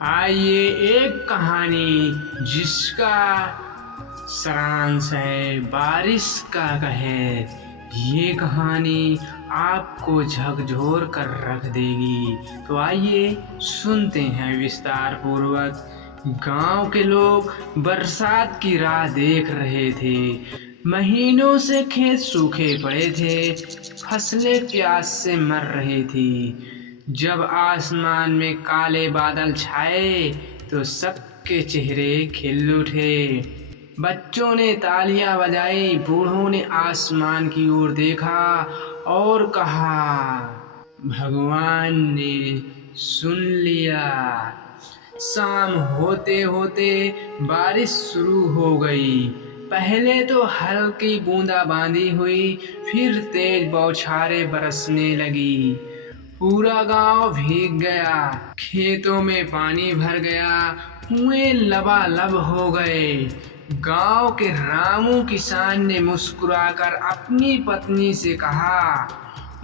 आइए एक कहानी जिसका सारांश है बारिश का कहर। ये कहानी आपको झकझोर कर रख देगी। तो आइए सुनते हैं विस्तार पूर्वक। गांव के लोग बरसात की राह देख रहे थे। महीनों से खेत सूखे पड़े थे, फसलें प्यास से मर रही थी। जब आसमान में काले बादल छाए तो सबके चेहरे खिल उठे। बच्चों ने तालियां बजाई, बूढ़ों ने आसमान की ओर देखा और कहा, भगवान ने सुन लिया। शाम होते होते बारिश शुरू हो गई। पहले तो हल्की बूंदाबांदी हुई, फिर तेज बौछारें बरसने लगी। पूरा गांव भीग गया, खेतों में पानी भर गया, कुएं लबालब हो गए। गांव के रामू किसान ने मुस्कुराकर अपनी पत्नी से कहा,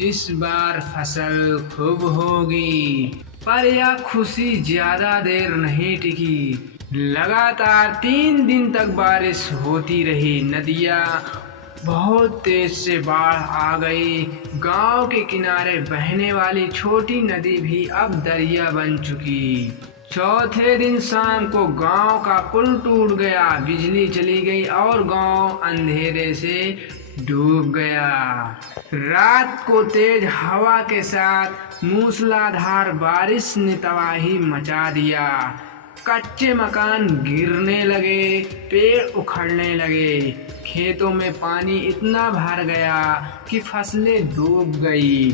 इस बार फसल खूब होगी। पर यह खुशी ज्यादा देर नहीं टिकी। लगातार 3 दिन तक बारिश होती रही। नदियां बहुत तेज से बाढ़ आ गई। गांव के किनारे बहने वाली छोटी नदी भी अब दरिया बन चुकी। चौथे दिन शाम को गांव का पुल टूट गया, बिजली चली गई और गांव अंधेरे से डूब गया। रात को तेज हवा के साथ मूसलाधार बारिश ने तबाही मचा दिया। कच्चे मकान गिरने लगे, पेड़ उखड़ने लगे। खेतों में पानी इतना भर गया कि फसलें डूब गई।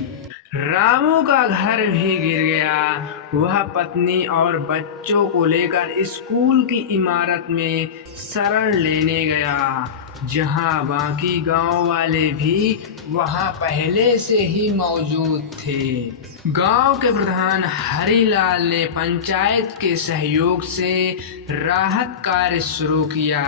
रामू का घर भी गिर गया। वह पत्नी और बच्चों को लेकर स्कूल की इमारत में शरण लेने गया, जहां बाकी गांव वाले भी वहां पहले से ही मौजूद थे। गांव के प्रधान हरिलाल ने पंचायत के सहयोग से राहत कार्य शुरू किया,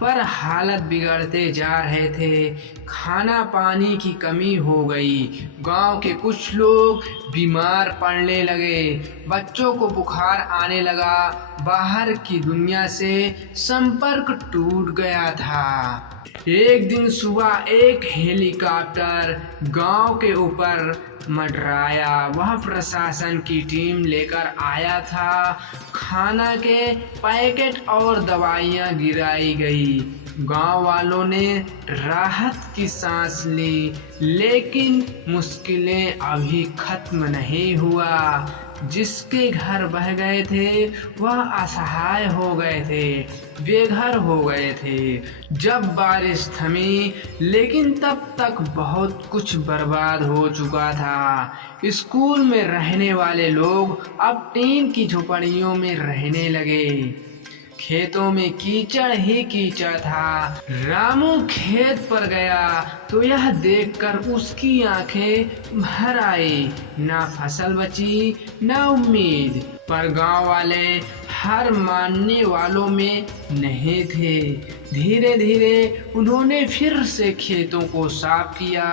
पर हालत बिगड़ते जा रहे थे। खाना पानी की कमी हो गई। गांव के कुछ लोग बीमार पड़ने लगे, बच्चों को बुखार आने लगा। बाहर की दुनिया से संपर्क टूट गया था। एक दिन सुबह एक हेलीकॉप्टर गांव के ऊपर मंडराया। वह प्रशासन की टीम लेकर आया था। खाना के पैकेट और दवाइयां गिराई गई। गांव वालों ने राहत की सांस ली, लेकिन मुश्किलें अभी खत्म नहीं हुआ। जिसके घर बह गए थे वह असहाय हो गए थे, बेघर हो गए थे। जब बारिश थमी, लेकिन तब तक बहुत कुछ बर्बाद हो चुका था। स्कूल में रहने वाले लोग अब टीन की झोपड़ियों में रहने लगे। खेतों में कीचड़ ही कीचड़ था। रामू खेत पर गया तो यह देखकर उसकी आंखें भर आई। ना फसल बची, ना उम्मीद। पर गांव वाले हार मानने वालों में नहीं थे। धीरे धीरे उन्होंने फिर से खेतों को साफ किया,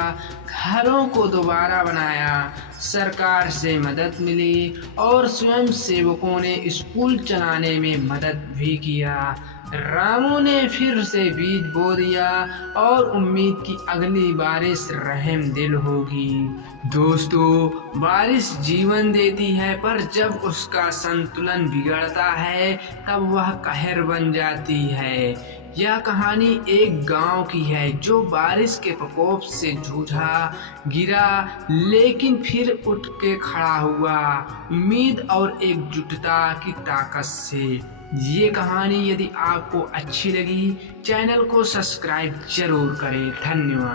घरों को दोबारा बनाया। सरकार से मदद मिली और स्वयं सेवकों ने स्कूल चलाने में मदद भी किया। रामू ने फिर से बीज बो दिया और उम्मीद की अगली बारिश रहम दिल होगी। दोस्तों, बारिश जीवन देती है, पर जब उसका संतुलन बिगड़ता है तब वह कहर बन जाती है। यह कहानी एक गांव की है जो बारिश के प्रकोप से जूझा, गिरा, लेकिन फिर उठ के खड़ा हुआ, उम्मीद और एकजुटता की ताकत से। ये कहानी यदि आपको अच्छी लगी, चैनल को सब्सक्राइब जरूर करें। धन्यवाद।